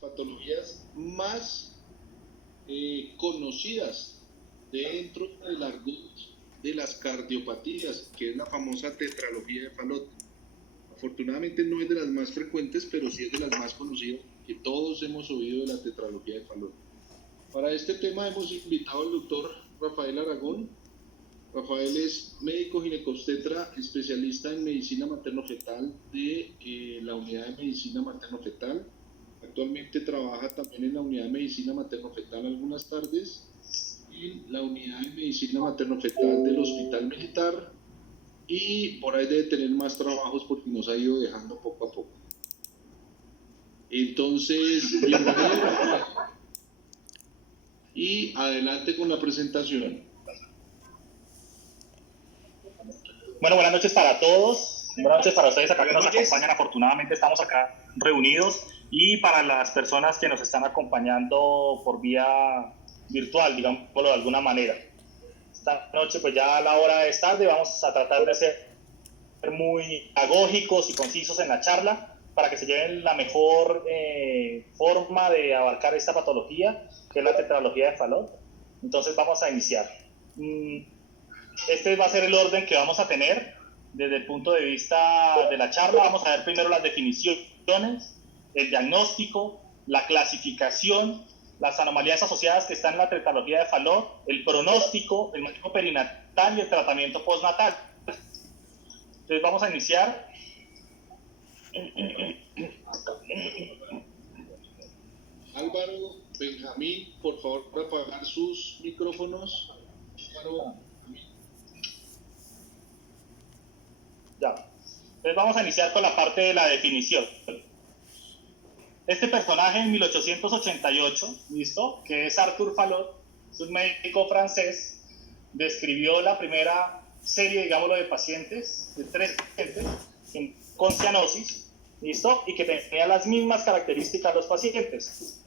patologías más conocidas dentro del argot de las cardiopatías, que es la famosa tetralogía de Fallot. Afortunadamente no es de las más frecuentes, pero sí es de las más conocidas, que todos hemos oído de la tetralogía de Fallot. Para este tema hemos invitado al doctor Rafael Aragón. Rafael es médico ginecobstetra, especialista en medicina materno-fetal de la unidad de medicina materno-fetal. Actualmente trabaja también en la unidad de medicina materno-fetal algunas tardes, en la unidad de medicina materno-fetal del Hospital Militar, y por ahí debe tener más trabajos porque nos ha ido dejando poco a poco. Entonces, bienvenido y adelante con la presentación. Bueno, buenas noches para todos, buenas noches para ustedes acá que nos acompañan. Afortunadamente estamos acá reunidos, y para las personas que nos están acompañando por vía virtual, digámoslo de alguna manera. Esta noche, pues ya a la hora es tarde, vamos a tratar de ser muy pedagógicos y concisos en la charla para que se lleven la mejor forma de abarcar esta patología, que es la tetralogía de Fallot. Entonces vamos a iniciar. Este va a ser el orden que vamos a tener desde el punto de vista de la charla. Vamos a ver primero las definiciones, el diagnóstico, la clasificación, las anomalías asociadas que están en la tetralogía de Fallot, el pronóstico, el manejo perinatal y el tratamiento postnatal. Entonces vamos a iniciar. Álvaro, Benjamín, por favor, apagar sus micrófonos. Álvaro. Ya. Entonces vamos a iniciar con la parte de la definición. Este personaje en 1888, ¿listo? Que es Arthur Fallot, es un médico francés, describió la primera serie, digámoslo, de pacientes, de 3 pacientes con cianosis, ¿listo? Y que tenía las mismas características los pacientes.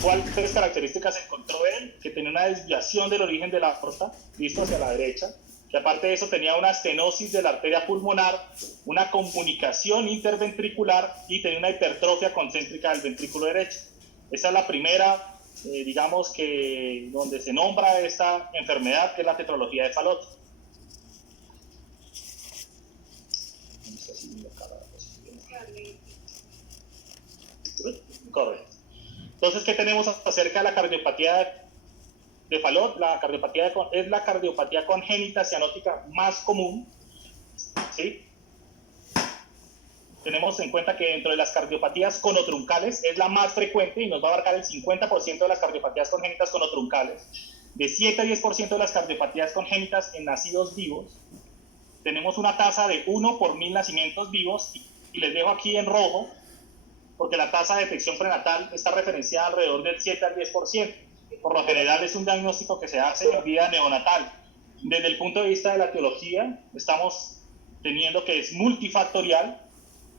¿Cuáles características encontró él? Que tenía una desviación del origen de la aorta, ¿listo? Hacia la derecha. Que aparte de eso tenía una estenosis de la arteria pulmonar, una comunicación interventricular y tenía una hipertrofia concéntrica del ventrículo derecho. Esa es la primera, digamos, que donde se nombra esta enfermedad, que es la tetralogía de Fallot. Correcto. Entonces, ¿qué tenemos acerca de la cardiopatía de Fallot? La cardiopatía es la cardiopatía congénita cianótica más común, ¿sí? Tenemos en cuenta que dentro de las cardiopatías conotruncales es la más frecuente y nos va a abarcar el 50% de las cardiopatías congénitas conotruncales. De 7 a 10% de las cardiopatías congénitas en nacidos vivos. Tenemos una tasa de 1 por 1000 nacimientos vivos, y les dejo aquí en rojo porque la tasa de detección prenatal está referenciada alrededor del 7 al 10%. Por lo general es un diagnóstico que se hace en vida neonatal. Desde el punto de vista de la etiología, estamos teniendo que es multifactorial,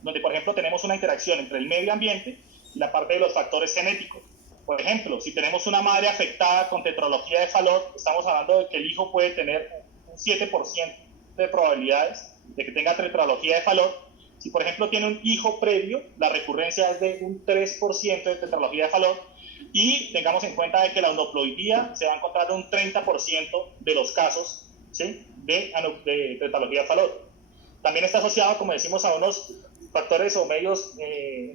donde por ejemplo tenemos una interacción entre el medio ambiente y la parte de los factores genéticos. Por ejemplo, si tenemos una madre afectada con tetralogía de Fallot, estamos hablando de que el hijo puede tener un 7% de probabilidades de que tenga tetralogía de Fallot. Si por ejemplo tiene un hijo previo, la recurrencia es de un 3% de tetralogía de Fallot, y tengamos en cuenta de que la aneuploidía se va a encontrar en un 30% de los casos, ¿sí?, de tetralogía de Fallot. También está asociado, como decimos, a unos factores o medios,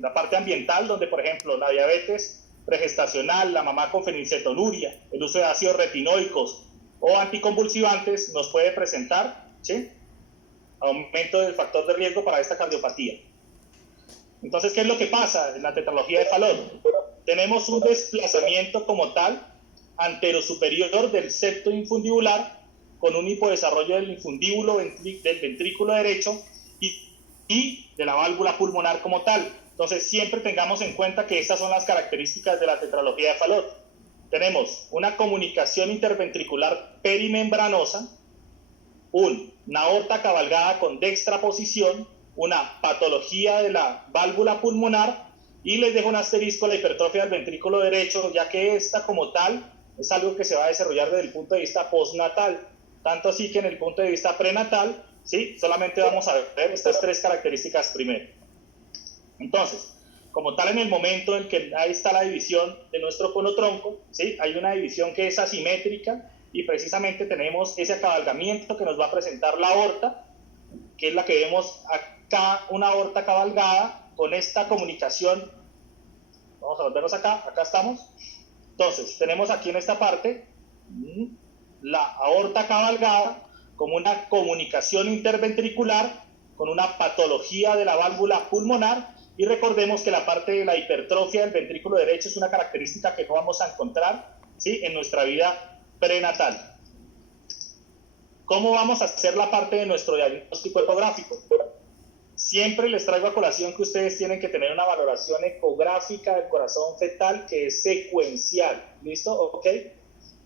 la parte ambiental, donde por ejemplo la diabetes pregestacional, la mamá con fenilcetonuria, el uso de ácidos retinoicos o anticonvulsivantes nos puede presentar, ¿sí?, aumento del factor de riesgo para esta cardiopatía. Entonces, ¿qué es lo que pasa en la tetralogía de Fallot? Tenemos un desplazamiento como tal anterosuperior del septo infundibular con un hipodesarrollo del infundíbulo del ventrículo derecho y de la válvula pulmonar como tal. Entonces, siempre tengamos en cuenta que estas son las características de la tetralogía de Fallot. Tenemos una comunicación interventricular perimembranosa, una aorta cabalgada con dextraposición, una patología de la válvula pulmonar, y les dejo un asterisco la hipertrofia del ventrículo derecho, ya que esta como tal es algo que se va a desarrollar desde el punto de vista postnatal, tanto así que en el punto de vista prenatal, ¿sí?, solamente vamos a ver estas 3 características primero. Entonces, como tal, en el momento en que ahí está la división de nuestro conotronco, ¿sí? Hay una división que es asimétrica y precisamente tenemos ese acabalgamiento que nos va a presentar la aorta, que es la que vemos acá, una aorta cabalgada con esta comunicación. Vamos a volvernos acá estamos. Entonces, tenemos aquí en esta parte la aorta cabalgada como una comunicación interventricular con una patología de la válvula pulmonar. Y recordemos que la parte de la hipertrofia del ventrículo derecho es una característica que no vamos a encontrar, ¿sí?, en nuestra vida prenatal. ¿Cómo vamos a hacer la parte de nuestro diagnóstico ecográfico? Siempre les traigo a colación que ustedes tienen que tener una valoración ecográfica del corazón fetal que es secuencial. ¿Listo? ¿Ok?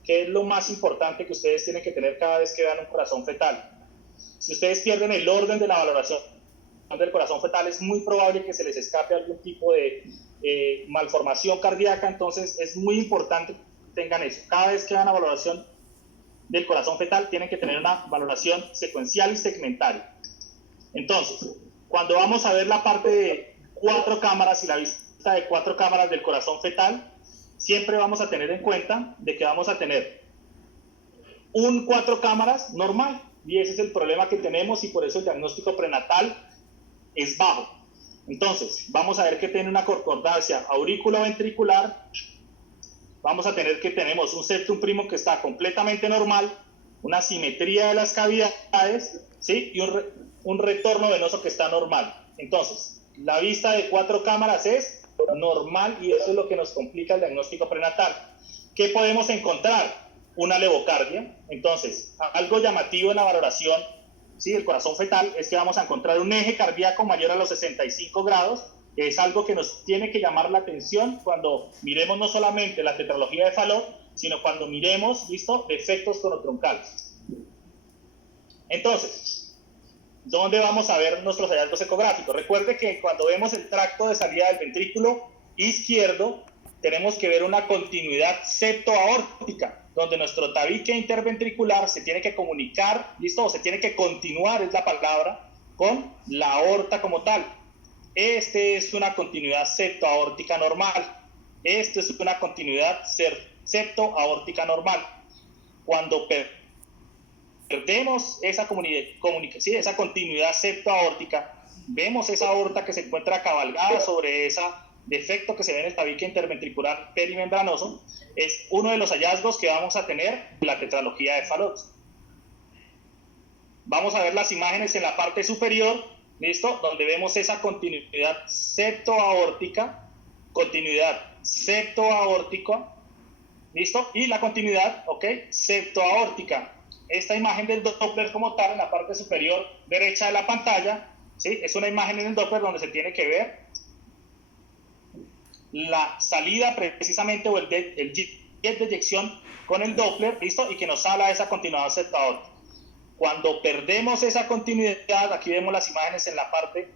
¿Qué es lo más importante que ustedes tienen que tener cada vez que vean un corazón fetal? Si ustedes pierden el orden de la valoración del corazón fetal, es muy probable que se les escape algún tipo de malformación cardíaca. Entonces es muy importante que tengan eso. Cada vez que vean la valoración del corazón fetal, tienen que tener una valoración secuencial y segmentaria. Entonces, cuando vamos a ver la parte de 4 cámaras y la vista de 4 cámaras del corazón fetal, siempre vamos a tener en cuenta de que vamos a tener un 4 cámaras normal, y ese es el problema que tenemos, y por eso el diagnóstico prenatal es bajo. Entonces, vamos a ver que tiene una concordancia aurículo-ventricular. Vamos a tener que tenemos un septum primo que está completamente normal, una simetría de las cavidades, ¿sí?, y un retorno venoso que está normal. Entonces, la vista de 4 cámaras es normal, y eso es lo que nos complica el diagnóstico prenatal. ¿Qué podemos encontrar? Una levocardia. Entonces, algo llamativo en la valoración, ¿sí?, del corazón fetal es que vamos a encontrar un eje cardíaco mayor a los 65 grados, que es algo que nos tiene que llamar la atención cuando miremos no solamente la tetralogía de Fallot, sino cuando miremos, ¿listo?, defectos conotroncales. Entonces, ¿dónde vamos a ver nuestros hallazgos ecográficos? Recuerde que cuando vemos el tracto de salida del ventrículo izquierdo, tenemos que ver una continuidad septoaórtica, donde nuestro tabique interventricular se tiene que comunicar, ¿listo?, o se tiene que continuar, es la palabra, con la aorta como tal. Este es una continuidad septoaórtica normal. Esto es una continuidad septoaórtica normal. Cuando perdemos esa esa continuidad septoaórtica, vemos esa aorta que se encuentra cabalgada sobre ese defecto que se ve en el tabique interventricular perimembranoso. Es uno de los hallazgos que vamos a tener en la tetralogía de Fallot. Vamos a ver las imágenes en la parte superior, ¿listo?, donde vemos esa continuidad septoaórtica, ¿listo?, y la continuidad, ¿ok?, septoaórtica. Esta imagen del Doppler como tal, en la parte superior derecha de la pantalla, ¿sí?, es una imagen en el Doppler donde se tiene que ver la salida precisamente, o el jet de eyección con el Doppler, ¿listo?, y que nos habla de esa continuidad septoaórtica. Cuando perdemos esa continuidad, aquí vemos las imágenes en la parte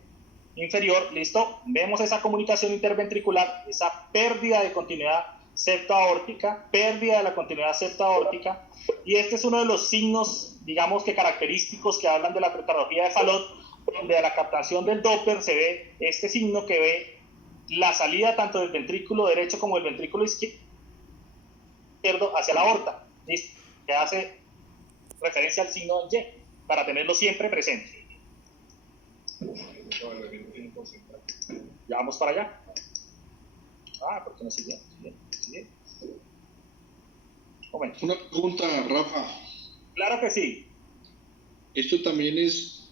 inferior, ¿listo?, vemos esa comunicación interventricular, esa pérdida de continuidad septoaórtica, pérdida de la continuidad septoaórtica, y este es uno de los signos, digamos que característicos, que hablan de la tetralogía de Fallot, donde a la captación del Doppler se ve este signo que ve la salida tanto del ventrículo derecho como del ventrículo izquierdo hacia la aorta, ¿listo?, que hace referencia al signo Y, para tenerlo siempre presente. Ya vamos para allá. ¿Por qué no sigue? ¿Sigue? Momento. Una pregunta, Rafa. Claro que sí. ¿Esto también es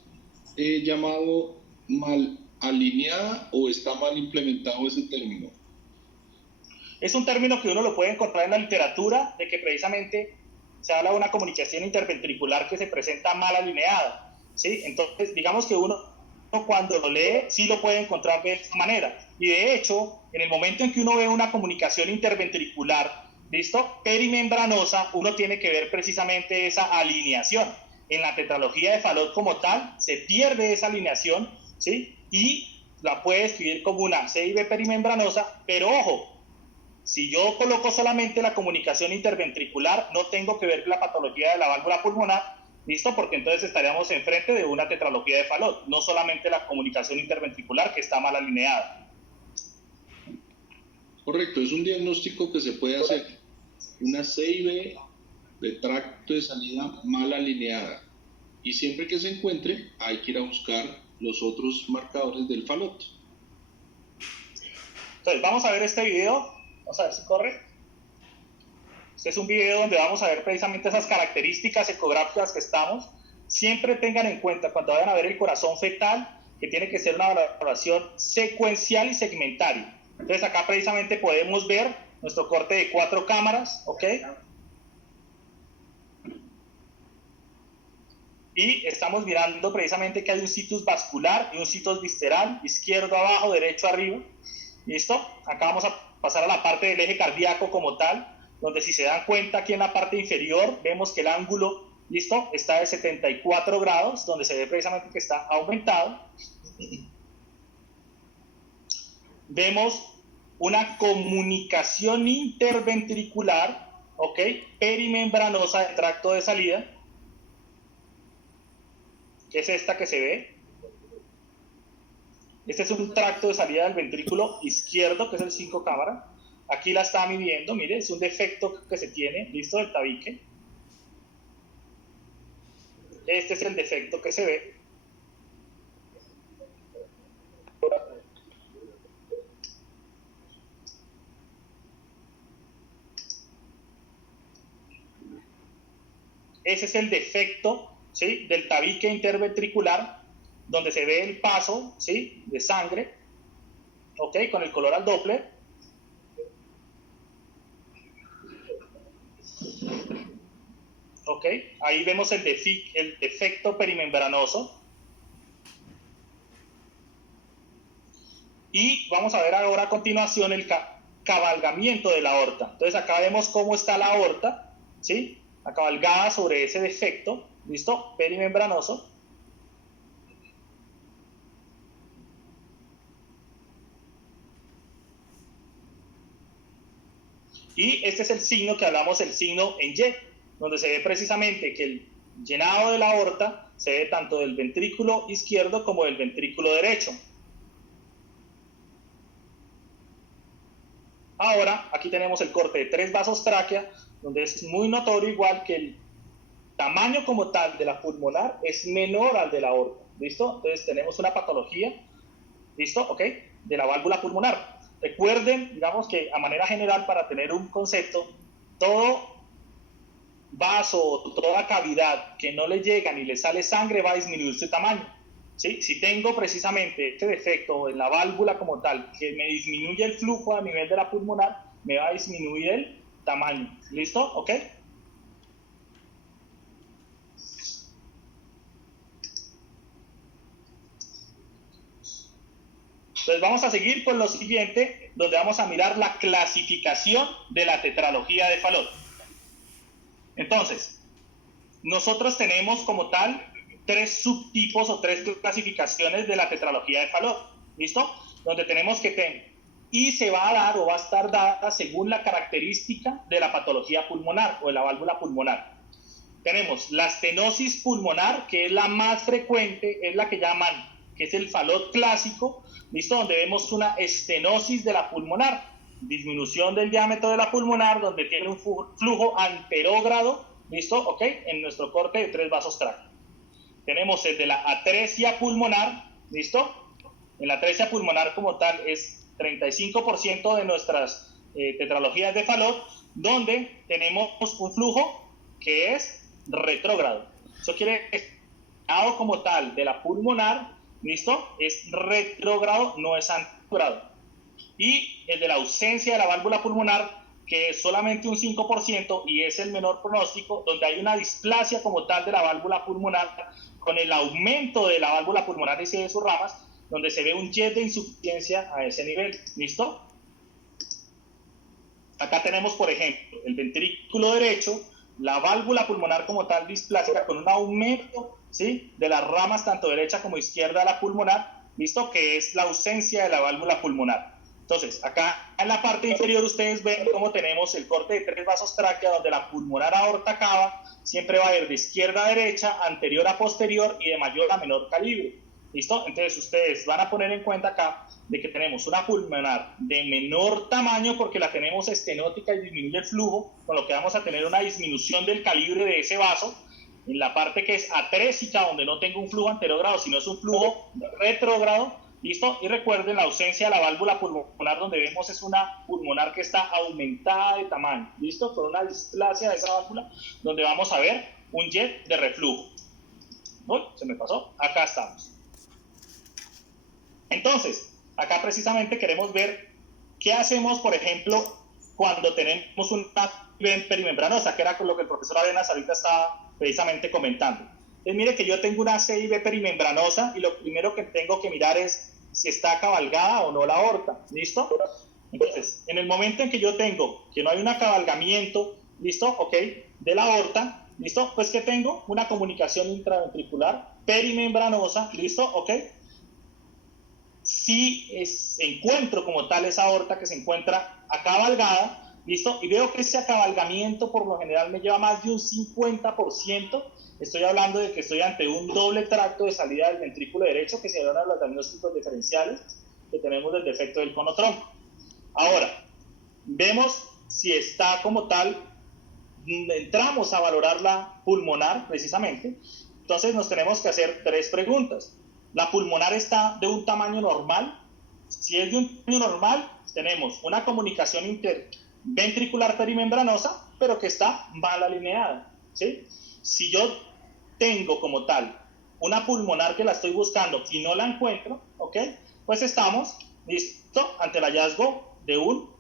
llamado mal alineada o está mal implementado ese término? Es un término que uno lo puede encontrar en la literatura, de que precisamente se habla de una comunicación interventricular que se presenta mal alineada, ¿sí? Entonces, digamos que uno cuando lo lee sí lo puede encontrar de esta manera. Y de hecho, en el momento en que uno ve una comunicación interventricular, ¿listo?, perimembranosa, uno tiene que ver precisamente esa alineación. En la tetralogía de Fallot como tal, se pierde esa alineación, ¿sí?, y la puede escribir como una CIB perimembranosa, pero ojo, si yo coloco solamente la comunicación interventricular, no tengo que ver la patología de la válvula pulmonar, ¿listo?, porque entonces estaríamos enfrente de una tetralogía de Fallot, no solamente la comunicación interventricular que está mal alineada. Correcto, es un diagnóstico que se puede hacer. Una CIB de tracto de salida mal alineada. Y siempre que se encuentre, hay que ir a buscar los otros marcadores del falot. Entonces, vamos a ver este video. Vamos a ver si corre. Este es un video donde vamos a ver precisamente esas características ecográficas que estamos. Siempre tengan en cuenta cuando vayan a ver el corazón fetal que tiene que ser una valoración secuencial y segmentaria. Entonces acá precisamente podemos ver nuestro corte de 4 cámaras, ¿ok? Y estamos mirando precisamente que hay un situs vascular y un situs visceral, izquierdo abajo, derecho arriba. ¿Listo? Acá vamos a pasar a la parte del eje cardíaco como tal, donde si se dan cuenta aquí en la parte inferior vemos que el ángulo, ¿listo?, está de 74 grados, donde se ve precisamente que está aumentado. Vemos una comunicación interventricular, ¿ok?, perimembranosa del tracto de salida, que es esta que se ve. Este es un tracto de salida del ventrículo izquierdo, que es el 5 cámara. Aquí la está midiendo, mire, es un defecto que se tiene, listo, del tabique. Este es el defecto que se ve. Ese es el defecto, ¿sí?, del tabique interventricular, donde se ve el paso, ¿sí?, de sangre, ¿ok?, con el color al Doppler. ¿Ok? Ahí vemos el defecto perimembranoso. Y vamos a ver ahora a continuación el cabalgamiento de la aorta. Entonces acá vemos cómo está la aorta, ¿sí?, acabalgada sobre ese defecto, ¿listo?, perimembranoso. Y este es el signo que hablamos, el signo en Y, donde se ve precisamente que el llenado de la aorta se ve tanto del ventrículo izquierdo como del ventrículo derecho. Ahora, aquí tenemos el corte de 3 vasos tráquea, donde es muy notorio igual que el tamaño como tal de la pulmonar es menor al de la aorta, ¿listo? Entonces tenemos una patología, ¿listo? ¿Ok? De la válvula pulmonar. Recuerden, digamos que a manera general, para tener un concepto, todo vaso, toda cavidad que no le llega ni le sale sangre va a disminuir su tamaño, ¿sí? Si tengo precisamente este defecto en la válvula como tal, que me disminuye el flujo a nivel de la pulmonar, me va a disminuir el tamaño. ¿Listo? ¿Ok? Entonces vamos a seguir con lo siguiente, donde vamos a mirar la clasificación de la tetralogía de Fallot. Entonces, nosotros tenemos como tal 3 subtipos o 3 clasificaciones de la tetralogía de Fallot, ¿listo? Donde tenemos que tener, y se va a dar o va a estar dada según la característica de la patología pulmonar o de la válvula pulmonar. Tenemos la estenosis pulmonar, que es la más frecuente, es la que llaman, que es el Fallot clásico, ¿listo? Donde vemos una estenosis de la pulmonar, disminución del diámetro de la pulmonar, donde tiene un flujo anterógrado, ¿listo? ¿Ok? En nuestro corte de 3 vasos tráqueos. Tenemos el de la atresia pulmonar, ¿listo? En la atresia pulmonar como tal es 35% de nuestras tetralogías de Fallot, donde tenemos un flujo que es retrógrado. Eso quiere decir que como tal de la pulmonar, ¿listo?, es retrógrado, no es anterógrado. Y el de la ausencia de la válvula pulmonar, que es solamente un 5% y es el menor pronóstico, donde hay una displasia como tal de la válvula pulmonar, con el aumento de la válvula pulmonar y de sus ramas, donde se ve un jet de insuficiencia a ese nivel. ¿Listo? Acá tenemos, por ejemplo, el ventrículo derecho, la válvula pulmonar como tal displásica, con un aumento, ¿sí?, de las ramas tanto derecha como izquierda de la pulmonar, ¿listo?, que es la ausencia de la válvula pulmonar. Entonces, acá en la parte inferior ustedes ven cómo tenemos el corte de 3 vasos tráquea, donde la pulmonar aorta cava siempre va a ir de izquierda a derecha, anterior a posterior y de mayor a menor calibre. ¿Listo? Entonces ustedes van a poner en cuenta acá de que tenemos una pulmonar de menor tamaño porque la tenemos estenótica y disminuye el flujo, con lo que vamos a tener una disminución del calibre de ese vaso en la parte que es atrésica, donde no tengo un flujo anterógrado, sino es un flujo retrógrado. ¿Listo? Y recuerden la ausencia de la válvula pulmonar, donde vemos es una pulmonar que está aumentada de tamaño. ¿Listo? Con una displasia de esa válvula, donde vamos a ver un jet de reflujo. Uy, se me pasó. Acá estamos. Entonces, acá precisamente queremos ver qué hacemos, por ejemplo, cuando tenemos una perimembranosa, que era con lo que el profesor Arenas ahorita estaba precisamente comentando. Entonces, mire que yo tengo una CIB perimembranosa y lo primero que tengo que mirar es si está cabalgada o no la aorta. ¿Listo? Entonces, en el momento en que yo tengo que no hay un acabalgamiento, ¿listo? Ok, de la aorta, ¿listo? Pues que tengo una comunicación intraventricular perimembranosa, ¿listo? Ok. Si encuentro como tal esa aorta que se encuentra acabalgada, ¿listo? Y veo que ese acabalgamiento por lo general me lleva más de un 50%, estoy hablando de que estoy ante un doble tracto de salida del ventrículo derecho, que se llaman los diagnósticos diferenciales que tenemos del defecto del cono tronco. Ahora, vemos si está como tal, entramos a valorar la pulmonar precisamente, entonces nos tenemos que hacer 3 preguntas. ¿La pulmonar está de un tamaño normal? Si es de un tamaño normal, tenemos una comunicación interventricular perimembranosa, pero que está mal alineada, ¿sí? Si yo tengo como tal una pulmonar que la estoy buscando y no la encuentro, ¿ok? Pues estamos, ¿listo? Ante el hallazgo de un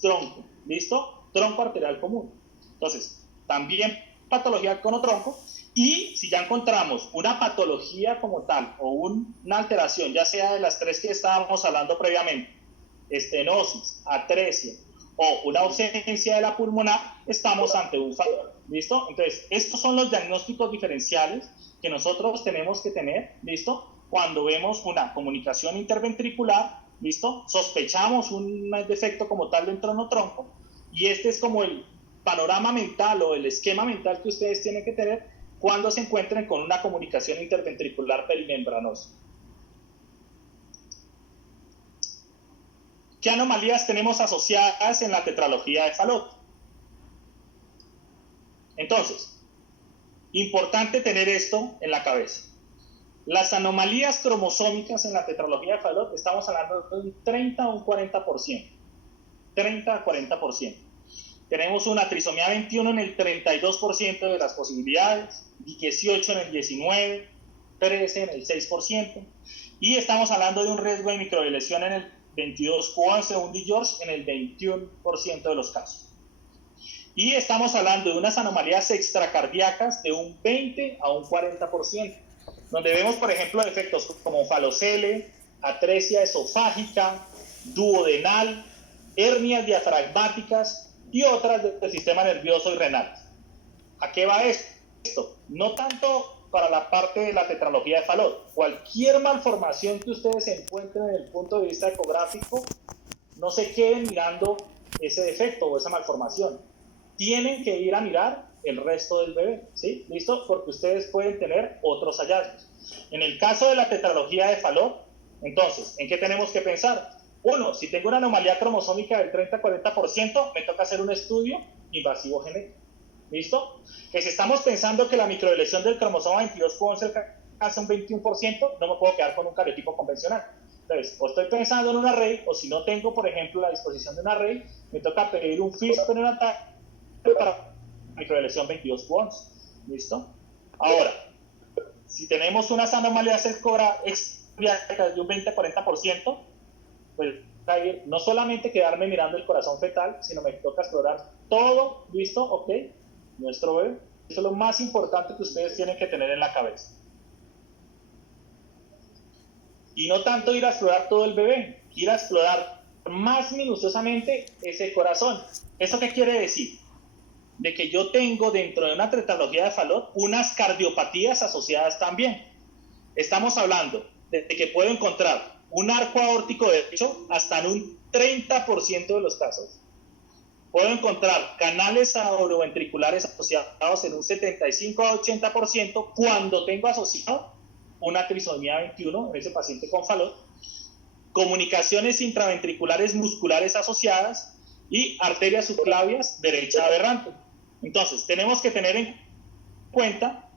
tronco, ¿listo? Tronco arterial común. Entonces, también patología cono tronco. Y si ya encontramos una patología como tal o una alteración, ya sea de las 3 que estábamos hablando previamente, estenosis, atresia o una ausencia de la pulmonar, estamos ante un fallo. ¿Listo? Entonces, estos son los diagnósticos diferenciales que nosotros tenemos que tener, ¿listo? Cuando vemos una comunicación interventricular, ¿listo? Sospechamos un defecto como tal del tronco y este es como el panorama mental o el esquema mental que ustedes tienen que tener cuando se encuentren con una comunicación interventricular perimembranosa. ¿Qué anomalías tenemos asociadas en la tetralogía de Fallot? Entonces, importante tener esto en la cabeza. Las anomalías cromosómicas en la tetralogía de Fallot, estamos hablando de un 30 a un 40%. 30 a 40%. Tenemos una trisomía 21 en el 32% de las posibilidades, 18 en el 19%, 13 en el 6%, y estamos hablando de un riesgo de microlesión en el 22,11, un DiGeorge en el 21% de los casos. Y estamos hablando de unas anomalías extracardíacas de un 20 a un 40%, donde vemos, por ejemplo, defectos como falocele, atresia esofágica, duodenal, hernias diafragmáticas y otras del sistema nervioso y renal. ¿A qué va esto? No tanto para la parte de la tetralogía de Fallot. Cualquier malformación que ustedes encuentren desde el punto de vista ecográfico, no se queden mirando ese defecto o esa malformación. Tienen que ir a mirar el resto del bebé, ¿sí? ¿Listo? Porque ustedes pueden tener otros hallazgos. En el caso de la tetralogía de Fallot, entonces, ¿en qué tenemos que pensar? Uno, si tengo una anomalía cromosómica del 30-40%, me toca hacer un estudio invasivo genético. ¿Listo? Que si estamos pensando que la microdeleción del cromosoma 22 puede alcanza un 21%, no me puedo quedar con un cariotipo convencional. Entonces, o estoy pensando en un array, o si no tengo, por ejemplo, la disposición de un array, me toca pedir un FISP neonatal para microdeleción 22-11. ¿Listo? Ahora, si tenemos unas anomalías de un 20-40%, pues no solamente quedarme mirando el corazón fetal, sino me toca explorar todo, ¿listo? Ok, nuestro bebé. Eso es lo más importante que ustedes tienen que tener en la cabeza. Y no tanto ir a explorar todo el bebé, ir a explorar más minuciosamente ese corazón. ¿Eso qué quiere decir? De que yo tengo dentro de una tetralogía de Fallot unas cardiopatías asociadas también. Estamos hablando de que puedo encontrar un arco aórtico derecho hasta en un 30% de los casos. Puedo encontrar canales aoroventriculares asociados en un 75 a 80% cuando tengo asociado una trisomía 21 en ese paciente con Fallot, comunicaciones intraventriculares musculares asociadas y arterias subclavias derecha aberrante. Entonces, tenemos que tener en cuenta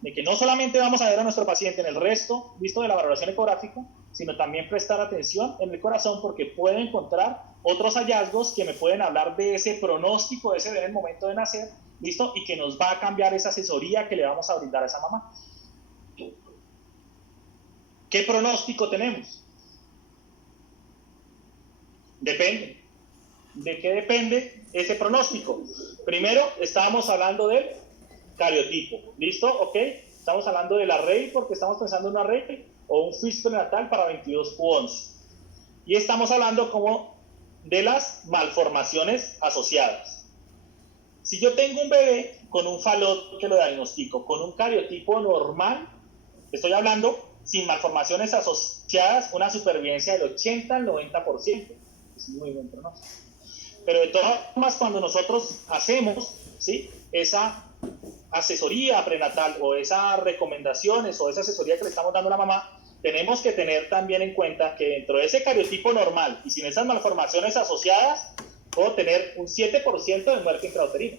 de que no solamente vamos a ver a nuestro paciente en el resto, visto de la valoración ecográfica, sino también prestar atención en el corazón porque puede encontrar otros hallazgos que me pueden hablar de ese pronóstico de ese bebé en el momento de nacer, ¿listo? Y que nos va a cambiar esa asesoría que le vamos a brindar a esa mamá. ¿Qué pronóstico tenemos? Depende. ¿De qué depende ese pronóstico? Primero, estábamos hablando del cariotipo. ¿Listo? ¿Ok? Estamos hablando del array porque estamos pensando en un array o un fístula natal para 22 u 11. Y estamos hablando como de las malformaciones asociadas. Si yo tengo un bebé con un Fallot que lo diagnostico con un cariotipo normal, estoy hablando sin malformaciones asociadas, una supervivencia del 80 al 90%. Es muy buen pronóstico. Pero de todas formas, cuando nosotros hacemos, ¿sí?, esa asesoría prenatal o esas recomendaciones o esa asesoría que le estamos dando a la mamá, tenemos que tener también en cuenta que dentro de ese cariotipo normal y sin esas malformaciones asociadas, puedo tener un 7% de muerte intrauterina.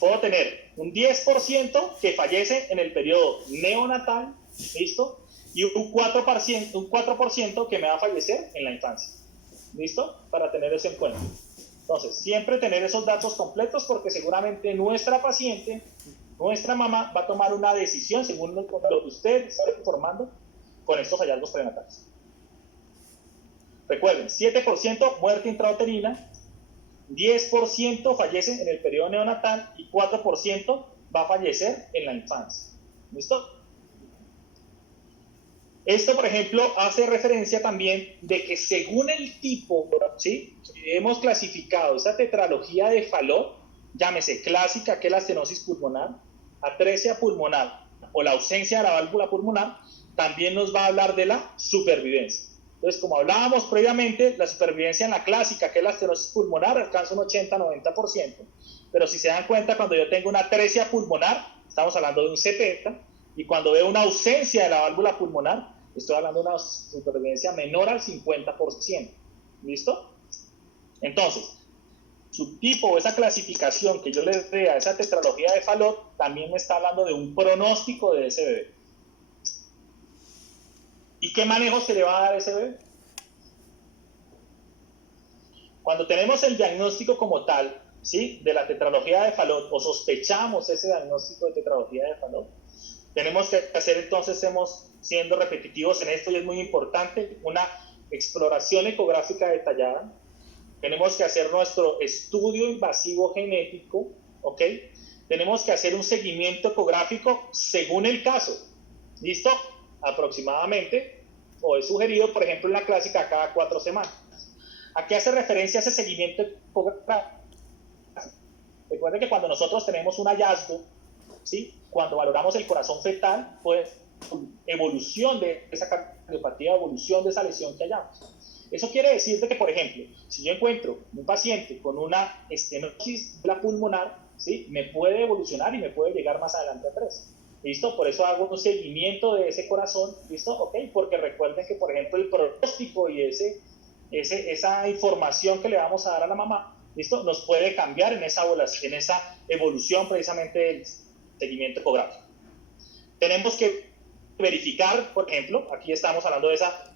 Puedo tener un 10% que fallece en el periodo neonatal, ¿listo? Y un 4% que me va a fallecer en la infancia. ¿Listo? Para tener eso en cuenta. Entonces, siempre tener esos datos completos porque seguramente nuestra paciente, nuestra mamá, va a tomar una decisión según lo que usted está informando con estos hallazgos prenatales. Recuerden, 7% muerte intrauterina, 10% fallece en el periodo neonatal y 4% va a fallecer en la infancia. ¿Listo? Esto, por ejemplo, hace referencia también de que según el tipo, ¿sí?, hemos clasificado esta tetralogía de Fallot, llámese clásica, que es la estenosis pulmonar, atresia pulmonar o la ausencia de la válvula pulmonar, también nos va a hablar de la supervivencia. Entonces, como hablábamos previamente, la supervivencia en la clásica, que es la estenosis pulmonar, alcanza un 80-90%, pero si se dan cuenta, cuando yo tengo una atresia pulmonar, estamos hablando de un 70%, y cuando veo una ausencia de la válvula pulmonar, estoy hablando de una supervivencia menor al 50%. ¿Listo? Entonces, su tipo o esa clasificación que yo les dé a esa tetralogía de Fallot también me está hablando de un pronóstico de ese bebé. ¿Y qué manejo se le va a dar a ese bebé? Cuando tenemos el diagnóstico como tal, ¿sí?, de la tetralogía de Fallot, o sospechamos ese diagnóstico de tetralogía de Fallot, tenemos que hacer entonces, estamos siendo repetitivos en esto y es muy importante, una exploración ecográfica detallada. Tenemos que hacer nuestro estudio invasivo genético, ¿ok? Tenemos que hacer un seguimiento ecográfico según el caso, ¿listo? Aproximadamente, o es sugerido, por ejemplo, en la clásica cada 4 semanas. ¿A qué hace referencia ese seguimiento ecográfico? Recuerden que cuando nosotros tenemos un hallazgo, ¿sí?, cuando valoramos el corazón fetal, pues evolución de esa cardiopatía, evolución de esa lesión que hallamos. Eso quiere decir de que, por ejemplo, si yo encuentro un paciente con una estenosis de la pulmonar, ¿sí?, me puede evolucionar y me puede llegar más adelante a 3. ¿Listo? Por eso hago un seguimiento de ese corazón, ¿listo? Ok, porque recuerden que, por ejemplo, el pronóstico y esa información que le vamos a dar a la mamá, ¿listo?, nos puede cambiar en esa evolución precisamente del seguimiento ecográfico. Tenemos que verificar, por ejemplo, aquí estamos hablando de esa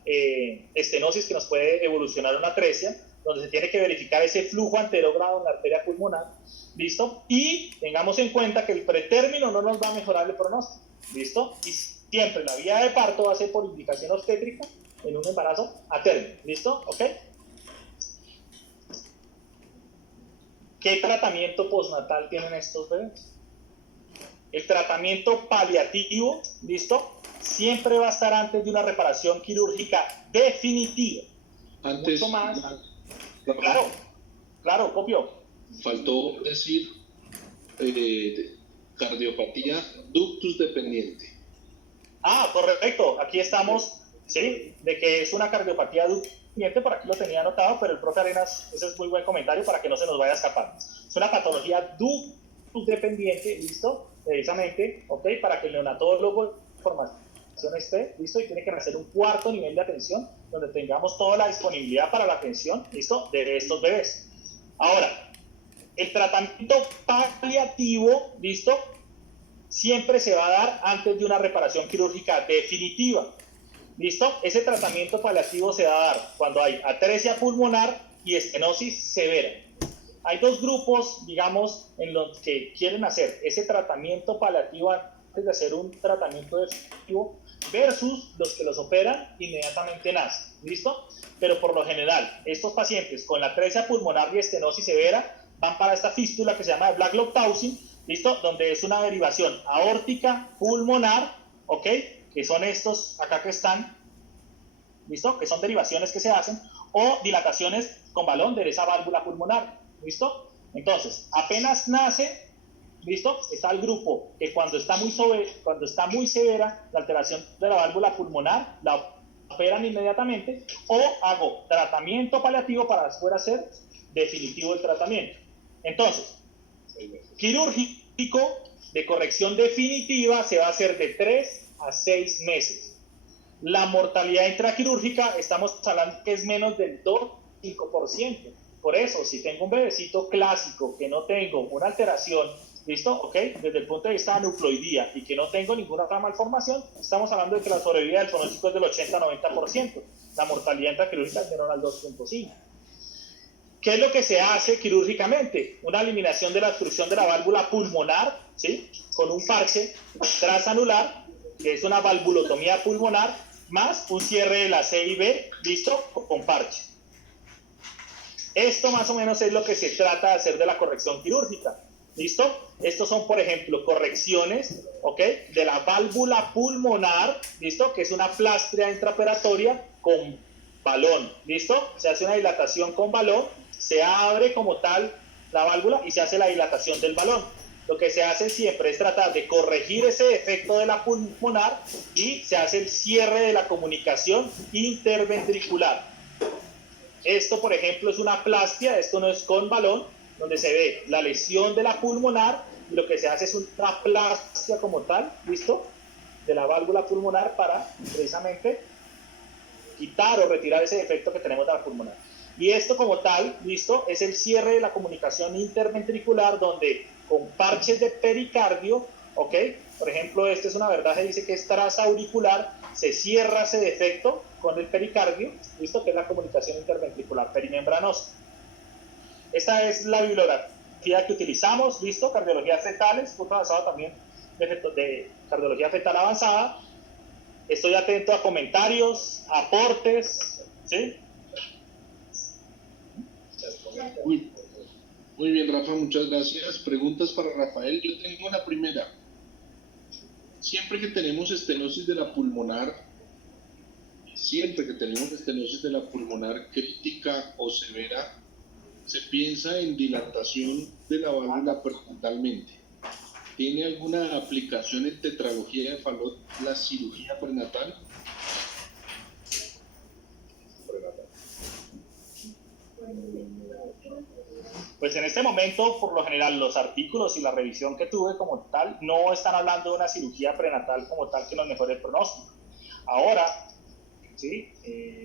estenosis que nos puede evolucionar a una atresia, donde se tiene que verificar ese flujo anterogrado en la arteria pulmonar, ¿listo? Y tengamos en cuenta que el pretérmino no nos va a mejorar el pronóstico, ¿listo? Y siempre la vía de parto va a ser por indicación obstétrica en un embarazo a término, ¿listo? ¿Ok? ¿Qué tratamiento postnatal tienen estos bebés? El tratamiento paliativo, ¿listo?, siempre va a estar antes de una reparación quirúrgica definitiva. Antes, mucho más. Claro, copio. Faltó decir cardiopatía ductus dependiente. Ah, correcto. Aquí estamos, ¿sí?, de que es una cardiopatía ductus dependiente, por aquí lo tenía anotado, pero el profe Arenas, ese es muy buen comentario para que no se nos vaya a escapar. Es una patología ductus dependiente, ¿listo?, precisamente, ¿ok?, para que el neonatólogo información esté, ¿listo? Y tiene que nacer un cuarto nivel de atención donde tengamos toda la disponibilidad para la atención, ¿listo? De estos bebés. Ahora, el tratamiento paliativo, ¿listo? Siempre se va a dar antes de una reparación quirúrgica definitiva. ¿Listo? Ese tratamiento paliativo se va a dar cuando hay atresia pulmonar y estenosis severa. Hay dos grupos, digamos, en los que quieren hacer ese tratamiento paliativo antes de hacer un tratamiento definitivo versus los que los operan inmediatamente nacen. ¿Listo? Pero por lo general, estos pacientes con la atresia pulmonar y estenosis severa van para esta fístula que se llama Blacklock-Townsend, ¿listo? Donde es una derivación aórtica pulmonar, ¿ok? Que son estos acá que están, ¿listo? Que son derivaciones que se hacen, o dilataciones con balón de esa válvula pulmonar, ¿listo? Entonces, apenas nace, ¿listo? Está el grupo que cuando está muy severa la alteración de la válvula pulmonar, la operan inmediatamente, o hago tratamiento paliativo para después hacer definitivo el tratamiento. Entonces, quirúrgico de corrección definitiva se va a hacer de 3 a 6 meses. La mortalidad intraquirúrgica estamos hablando que es menos del 2-5%. Por eso, si tengo un bebecito clásico que no tengo una alteración, ¿listo? ¿Ok? Desde el punto de vista de nucleoidía y que no tengo ninguna otra malformación, estamos hablando de que la sobrevida del pronóstico es del 80-90%. La mortalidad intraquirúrgica es menor al 2.5%. ¿Qué es lo que se hace quirúrgicamente? Una eliminación de la obstrucción de la válvula pulmonar, ¿sí? Con un parche transanular, que es una valvulotomía pulmonar, más un cierre de la C y B, ¿listo? Con parche. Esto más o menos es lo que se trata de hacer de la corrección quirúrgica, ¿listo? Estos son, por ejemplo, correcciones, ¿ok? De la válvula pulmonar, ¿listo? Que es una plastria intraoperatoria con balón, ¿listo? Se hace una dilatación con balón, se abre como tal la válvula y se hace la dilatación del balón. Lo que se hace siempre es tratar de corregir ese defecto de la pulmonar y se hace el cierre de la comunicación interventricular. Esto, por ejemplo, es una plastia, esto no es con balón, donde se ve la lesión de la pulmonar y lo que se hace es una plastia como tal, ¿listo? De la válvula pulmonar para precisamente quitar o retirar ese defecto que tenemos de la pulmonar. Y esto como tal, ¿listo? Es el cierre de la comunicación interventricular donde con parches de pericardio, ¿ok? Por ejemplo, esta es una verdad que dice que es transauricular, se cierra ese defecto con el pericardio, ¿listo? Que es la comunicación interventricular perimembranosa. Esta es la bibliografía que utilizamos, ¿listo? Cardiología fetales, curso avanzado también de cardiología fetal avanzada. Estoy atento a comentarios, aportes, ¿sí? Muy bien, Rafa, muchas gracias. Preguntas para Rafael. Yo tengo la primera. Siempre que tenemos estenosis de la pulmonar crítica o severa, se piensa en dilatación de la válvula prenatalmente. ¿Tiene alguna aplicación en tetralogía de Fallot la cirugía prenatal? Pues en este momento, por lo general, los artículos y la revisión que tuve como tal no están hablando de una cirugía prenatal como tal que nos mejore el pronóstico. Ahora, ¿sí?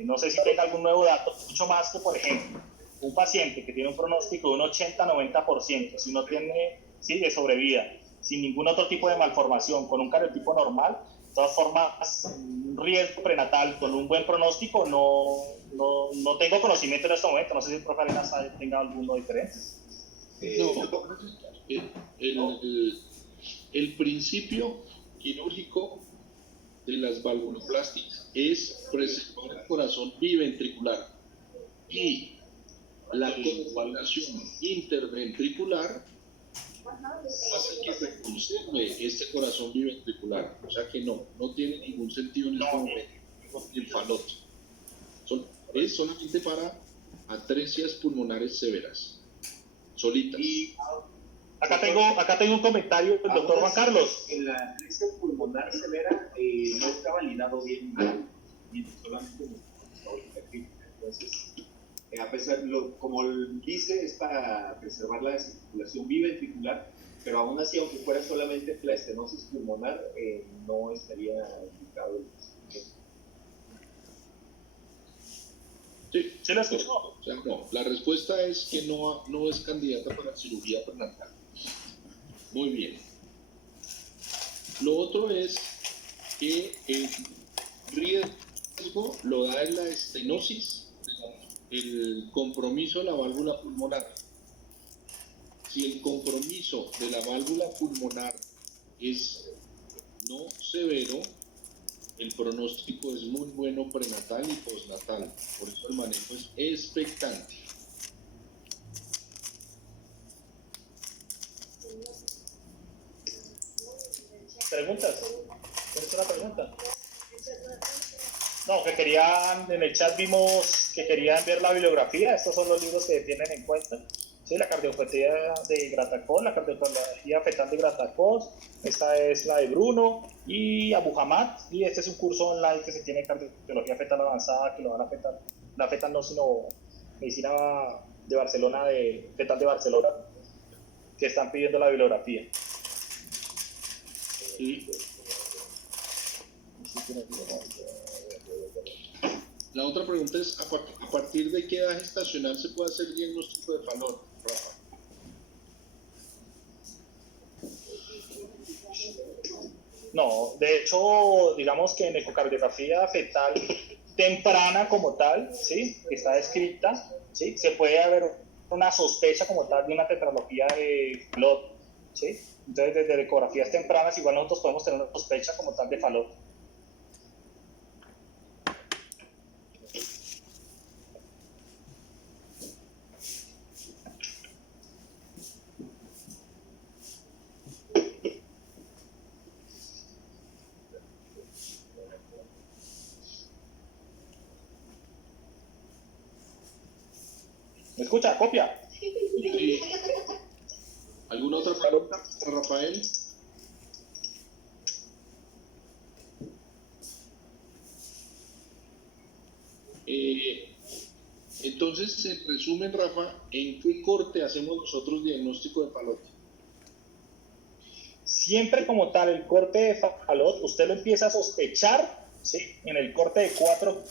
No sé si tenga algún nuevo dato, mucho más que, por ejemplo, un paciente que tiene un pronóstico de un 80-90%, si no tiene, ¿sí? De sobrevida, sin ningún otro tipo de malformación, con un cariotipo normal, de todas formas, un riesgo prenatal con un buen pronóstico no tengo conocimiento en este momento. No sé si el profe Arenas tenga alguno diferente. El principio quirúrgico de las valvuloplastias es preservar el corazón biventricular y la coagulación interventricular hace que se conserve este corazón biventricular. O sea que no tiene ningún sentido en este momento el Fallot. Es solamente para atresias pulmonares severas, solitas. Y acá tengo un comentario del doctor Juan Carlos. En la atresia pulmonar severa no está validado bien, solamente en la crítica. Entonces, A pesar, como dice, es para preservar la circulación biventricular, pero aún así, aunque fuera solamente la estenosis pulmonar, no estaría indicado el procedimiento. Sí, ¿Sí lo escuchó? o sea, no, la respuesta es que no es candidata para cirugía prenatal. Muy bien. Lo otro es que el riesgo lo da en la estenosis, el compromiso de la válvula pulmonar. Si el compromiso de la válvula pulmonar es no severo, el pronóstico es muy bueno prenatal y postnatal. Por eso el manejo es expectante. ¿Preguntas? ¿Tienes una pregunta? No, que querían, en el chat vimos que querían ver la bibliografía. Estos son los libros que tienen en cuenta. Sí, la cardiopatía de Gratakos, la cardiopatía fetal de Gratakos. Esta es la de Bruno y Abu Hamad. Y este es un curso online que se tiene cardiología fetal avanzada, que lo da la fetal no, sino medicina de Barcelona, de fetal de Barcelona, que están pidiendo la bibliografía. Sí. La otra pregunta es, ¿a partir de qué edad gestacional se puede hacer diagnóstico de Fallot, Rafa? No, de hecho, digamos que en ecocardiografía fetal temprana como tal, ¿sí? Que está descrita, ¿sí? Se puede haber una sospecha como tal de una tetralogía de Fallot, ¿sí? Entonces, desde ecografías tempranas, igual nosotros podemos tener una sospecha como tal de Fallot. ¿Me escucha? ¿Copia? Sí. ¿Alguna otra pregunta, Rafael? Entonces, en resumen, Rafa, ¿en qué corte hacemos nosotros diagnóstico de Fallot? Siempre como tal, el corte de Fallot, usted lo empieza a sospechar, ¿sí? En el corte de cuatro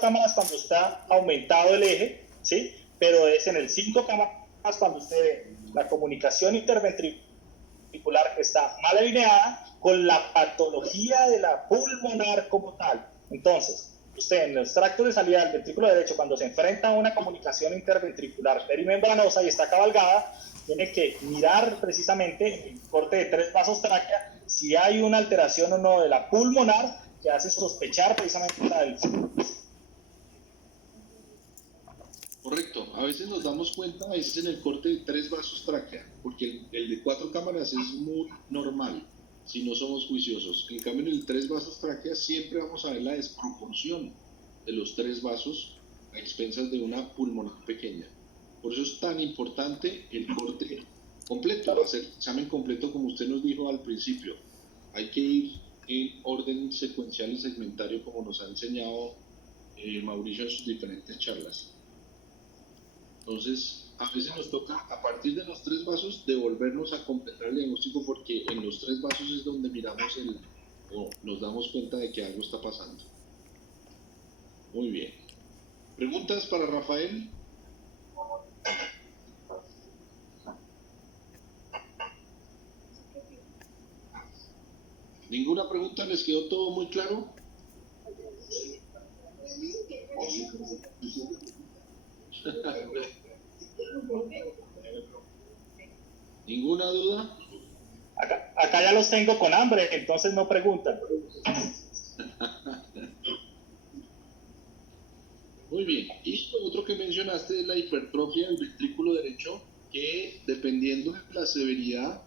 cámaras cuando está aumentado el eje, ¿sí? Pero es en el 5 cámaras cuando usted ve la comunicación interventricular que está mal alineada con la patología de la pulmonar como tal. Entonces, usted en los tractos de salida del ventrículo derecho, cuando se enfrenta a una comunicación interventricular perimembranosa y está cabalgada, tiene que mirar precisamente el corte de 3 vasos tráquea si hay una alteración o no de la pulmonar que hace sospechar precisamente la del... Correcto, a veces nos damos cuenta, a veces en el corte de 3 vasos tráquea, porque el de 4 cámaras es muy normal si no somos juiciosos. En cambio, en el 3 vasos tráquea siempre vamos a ver la desproporción de los 3 vasos a expensas de una pulmonar pequeña. Por eso es tan importante el corte completo, hacer el examen completo como usted nos dijo al principio. Hay que ir en orden secuencial y segmentario como nos ha enseñado Mauricio en sus diferentes charlas. Entonces, a veces nos toca, a partir de los 3 vasos, devolvernos a completar el diagnóstico porque en los 3 vasos es donde miramos o nos damos cuenta de que algo está pasando. Muy bien. ¿Preguntas para Rafael? ¿Ninguna pregunta? ¿Les quedó todo muy claro? ¿Ninguna duda? Acá ya los tengo con hambre, entonces no preguntan. Muy bien. Y lo otro que mencionaste es la hipertrofia del ventrículo derecho, que dependiendo de la severidad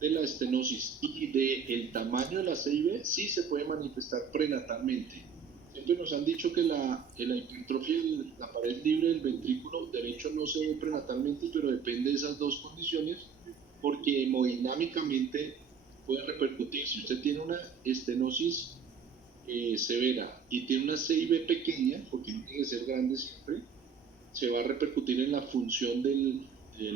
de la estenosis y del tamaño de la CIB, sí se puede manifestar prenatalmente. Siempre nos han dicho que la hipertrofia de la pared libre del ventrículo derecho no se ve prenatalmente, pero depende de esas dos condiciones, porque hemodinámicamente puede repercutir. Si usted tiene una estenosis severa y tiene una CIB pequeña, porque no tiene que ser grande siempre, se va a repercutir en la función del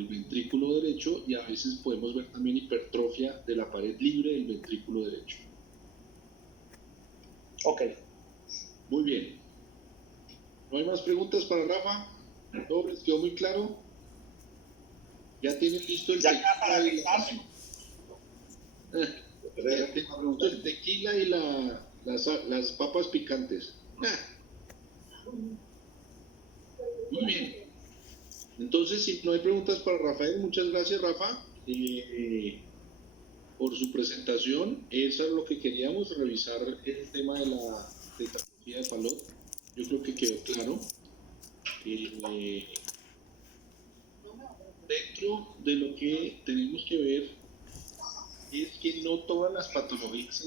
ventrículo derecho y a veces podemos ver también hipertrofia de la pared libre del ventrículo derecho. Ok. Muy bien. ¿No hay más preguntas para Rafa? ¿Todo les quedó muy claro? ¿Ya tienen listo el Ya tequila para el y examen. ya tienen listo el tequila y las papas picantes? Muy bien. Entonces, si no hay preguntas para Rafael, muchas gracias, Rafa, por su presentación. Eso es lo que queríamos, revisar el tema de la tetralogía de Fallot. Yo creo que quedó claro. Dentro de lo que tenemos que ver es que no todas las patologías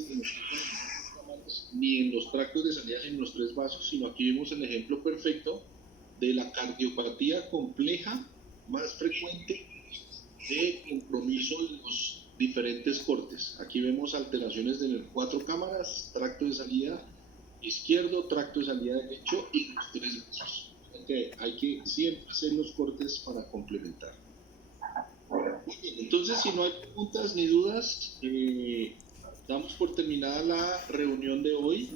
ni en los tractos de salida ni en los tres vasos, sino aquí vemos el ejemplo perfecto de la cardiopatía compleja más frecuente de compromiso de los diferentes cortes. Aquí vemos alteraciones de 4 cámaras, tracto de salida izquierdo, tracto de salida derecho y los tres vasos. Okay, hay que siempre hacer los cortes para complementar. Muy bien, entonces si no hay preguntas ni dudas, damos por terminada la reunión de hoy.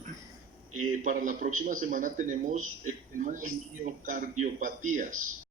Para la próxima semana tenemos el tema de miocardiopatías.